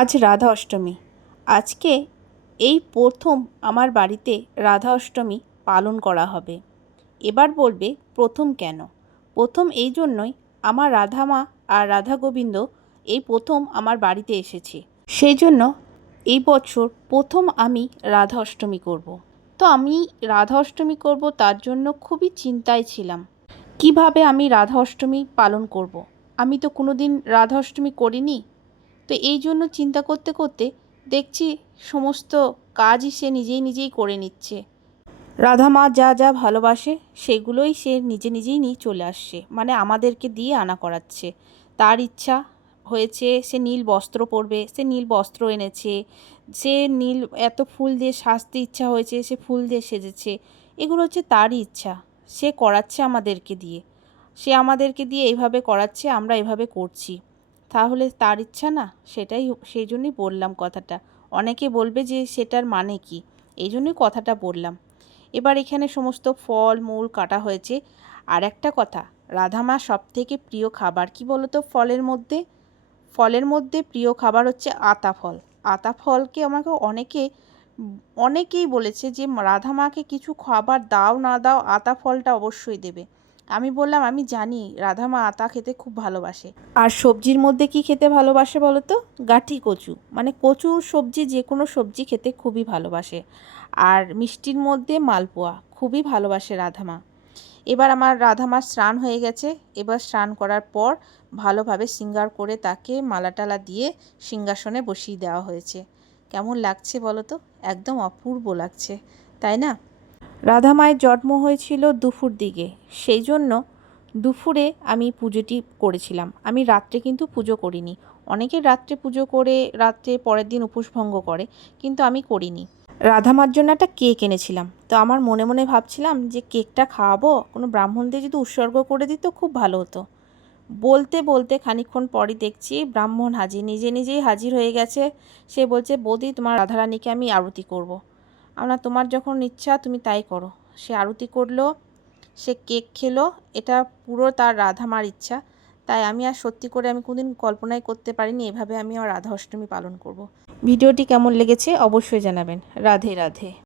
আজ রাধা অষ্টমী। আজকে এই প্রথম আমার বাড়িতে রাধা অষ্টমী পালন করা হবে। এবার বলবে, প্রথম কেন? প্রথম এই জন্যই আমার রাধা মা আর রাধা গোবিন্দ এই প্রথম আমার বাড়িতে এসেছে। সেই জন্য এই বছর প্রথম আমি রাধা অষ্টমী করব। তো আমি রাধা অষ্টমী করব তার জন্য খুবই চিন্তায় ছিলাম। কীভাবে আমি রাধা অষ্টমী পালন করব। আমি তো কোনো দিন রাধা অষ্টমী করিনি। তো এই জন্য চিন্তা করতে করতে দেখছি সমস্ত কাজই সে নিজেই নিজেই করে নিচ্ছে। রাধা মা যা যা ভালোবাসে সেগুলোই সে নিজে নিজেই নিয়ে চলে আসছে মানে আমাদেরকে দিয়ে আনা করাচ্ছে। তার ইচ্ছা হয়েছে সে নীল বস্ত্র পরবে, সে নীল বস্ত্র এনেছে, সে নীল এত ফুল দিয়ে সাজতে ইচ্ছা হয়েছে, সে ফুল দিয়ে সেজেছে, এগুলো হচ্ছে তারই ইচ্ছা। সে করাচ্ছে আমাদেরকে দিয়ে, সে আমাদেরকে দিয়ে এইভাবে করাচ্ছে, আমরা এভাবে করছি। তাহলে তার ইচ্ছা না? সেটাই সেই জন্যই বললাম কথাটা। অনেকে বলবে যে সেটার মানে কি? এই জন্যই কথাটা বললাম। এবার এখানে সমস্ত ফল, মূল কাটা হয়েছে। আর একটা কথা রাধামা সব থেকে প্রিয় খাবার কি বলো তো ফলের মধ্যে? ফলের মধ্যে প্রিয় খাবার হচ্ছে আতা ফল। আতা ফলকে আমাকে অনেকে, অনেকেই বলেছে যে রাধা মাকে কিছু খাবার দাও না দাও আতা ফলটা অবশ্যই দেবে। আমি বললাম, আমি জানি, রাধা মা আতা খেতে খুব ভালোবাসে। আর সবজির মধ্যে কি খেতে ভালোবাসে বলো তো? গাঠি কচু। মানে কচু, সবজি, যে কোনো সবজি খেতে খুবই ভালোবাসে। আর মিষ্টির মধ্যে মালপোয়া, খুবই ভালোবাসে রাধামা এবার আমার রাধামা স্নান হয়ে গেছে। এবার স্নান করার পর ভালোভাবে সিঙ্গার করে তাকে মালা টালা দিয়ে সিংহাসনে বসিয়ে দেওয়া হয়েছে। কেমন লাগছে বলো তো? একদম অপূর্ব লাগছে। তাই না? রাধা মায়ের জন্ম হয়েছিল দুপুর দিকে। সেই জন্য দুপুরে আমি পুজোটি করেছিলাম। আমি রাত্রে কিন্তু পুজো করিনি। অনেকে রাত্রে পুজো করে, রাত্রে পরের দিন উপোস ভঙ্গ করে, কিন্তু আমি করিনি। রাধামার জন্য একটা কেক এনেছিলাম। তো আমার মনে মনে ভাবছিলাম যে কেকটা খাওয়াবো, কোনো ব্রাহ্মণদের যদি উৎসর্গ করে দিত খুব ভালো হতো। বলতে বলতে খানিক্ষণ পরই দেখছি ব্রাহ্মণ হাজির। নিজে নিজেই হাজির হয়ে গেছে। সে বলছে, বৌদি, তোমার রাধারানীকে আমি আরতি করব। আমরা তোমার যখন ইচ্ছা তুমি তাই করো। সে আরতি করল, সে কেক খেলো, এটা পুরো তার রাধামার ইচ্ছা। তাই আমি আর সত্যি করে আমি কোনোদিন কল্পনাই করতে পারিনি, এভাবে আমি আমার রাধা অষ্টমী পালন করব। ভিডিওটি কেমন লেগেছে অবশ্যই জানাবেন। রাধে রাধে।